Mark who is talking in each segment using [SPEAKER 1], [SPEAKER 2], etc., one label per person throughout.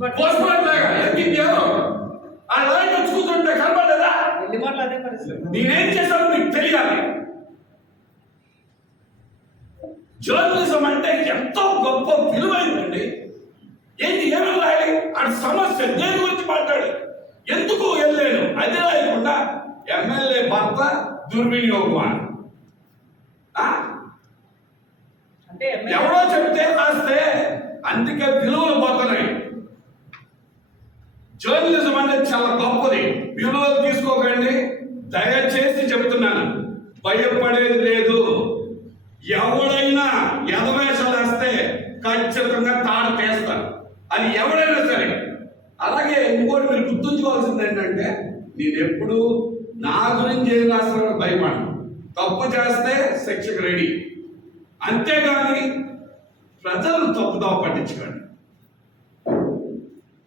[SPEAKER 1] Post మార్ట్ లైన్ ఉంచుకుంటుంటే కనబడలేదా? నేనేం చేశాను మీకు తెలియాలి. జర్నలిజం అంటే ఎంతో గొప్ప విలువైందండి ఏంటి ఏమేమి రాయాలి? ఆ సమస్య దేని గురించి మాట్లాడి ఎందుకు వెళ్ళలేను? అది రాయకుండా ఎమ్మెల్యే భర్త
[SPEAKER 2] దుర్వినియోగం
[SPEAKER 1] ఎవడో చెప్తే రాస్తే అందుకే విలువలు పోతున్నాయి. జర్నలిజం అనేది చాలా గొప్పది. విలువలు తీసుకోకండి. దయచేసి చెప్తున్నాను భయపడేది లేదు. ఎవడైనా ఎదవేషాలు వేస్తే ఖచ్చితంగా తాడు తీస్తారు. అది ఎవడైనా సరే. అలాగే ఇంకోటి మీరు గుర్తుంచుకోవాల్సింది ఏంటంటే నేను ఎప్పుడు నా గురించి ఏం రాస్తానో భయపడను. తప్పు చేస్తే శిక్షకు రెడీ. అంతేగాని ప్రజలు తప్పుదావ పట్టించుకోండి.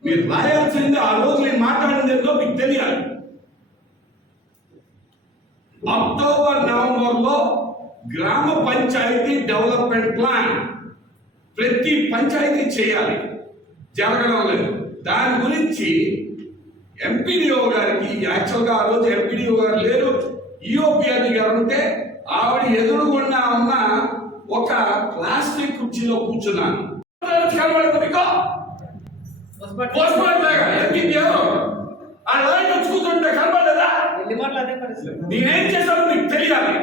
[SPEAKER 1] మీరు రాయాల్సింది ఆ రోజు నేను మాట్లాడింది మీకు తెలియాలి. అక్టోబర్ నవంబర్లో గ్రామ పంచాయతీ డెవలప్మెంట్ ప్లాన్ ప్రతి పంచాయతీ చేయాలి. జరగడం లేదు. దాని గురించి ఎంపీడీఓ గారికి యాక్చువల్గా ఆ రోజు ఎంపీడీఓ గారు లేరు. ఈఓపిఆర్డి గారు ఉంటే ఆవిడ ఎదురుగుండా ఉన్న ఒక ప్లాస్టిక్ కుర్చీలో కూర్చున్నాను. ఆ లైన్ వచ్చి కనబడలేదా?
[SPEAKER 2] ఢిల్లీ మాటలు అదే పరిస్థితి?
[SPEAKER 1] నేనేం చేశానో మీకు తెలియాలి.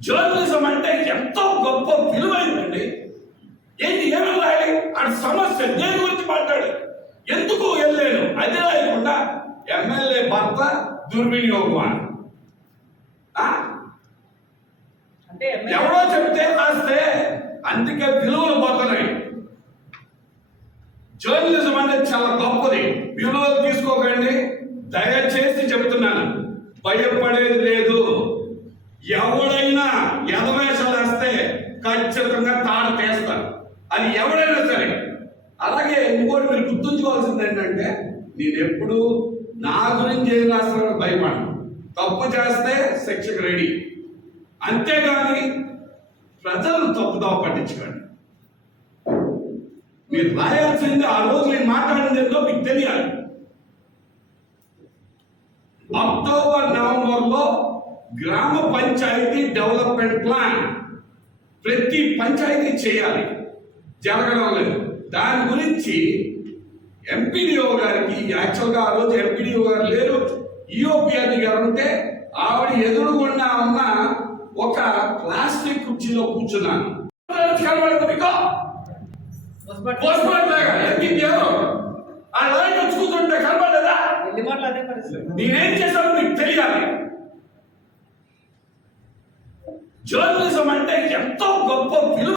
[SPEAKER 1] జర్నలిజం అంటే ఎంతో గొప్ప విలువైందండి ఏంటి ఏమని రాయాలి? ఆ సమస్య దేని గురించి మాట్లాడి ఎందుకు వెళ్ళలేను? అది రాయకుండా ఎమ్మెల్యే భర్త దుర్వినియోగమా ఆ?
[SPEAKER 2] అంటే
[SPEAKER 1] ఎవరో చెప్తే రాస్తే అందుకే విలువలు జర్నలిజం అనేది చాలా గొప్పది. విలువలు తీసుకోకండి. దయచేసి చెప్తున్నాను. భయపడేది లేదు. ఎవడైనా ఎదవేషాలు వేస్తే ఖచ్చితంగా తాడు తీస్తారు. అది ఎవడైనా సరే. అలాగే ఇంకోటి మీరు గుర్తుంచుకోవాల్సింది ఏంటంటే నేను ఎప్పుడు నా గురించి ఏం రాస్తానో భయపడను. తప్పు చేస్తే శిక్షకు రెడీ. అంతేగాని ప్రజలు తప్పుదావ పట్టించుకోండి. మీరు రాయాల్సింది ఆ రోజు నేను మాట్లాడింది ఏంటో మీకు తెలియాలి. అక్టోబర్ నవంబర్లో గ్రామ పంచాయతీ డెవలప్మెంట్ ప్లాన్ ప్రతి పంచాయతీ చేయాలి. జరగడం లేదు. దాని గురించి ఎంపీడీఓ గారికి యాక్చువల్గా ఆ రోజు ఎంపీడీఓ గారు లేరు. ఈఓపిఆర్డి గారు ఉంటే ఆవిడ ఎదురుగుండా ఉన్న ఒక ప్లాస్టిక్ కుర్చీలో కూర్చున్నాను.
[SPEAKER 2] కనబడుతుంది
[SPEAKER 1] పోస్ట్ మార్టం లాగా ఎంపీ ఎవరు ఆ లైన్ కూర్చుంటే కనబడలేదా? నేనేం చేశానో మీకు తెలియాలి. జర్నలిజం అంటే ఎంతో గొప్ప విలువ.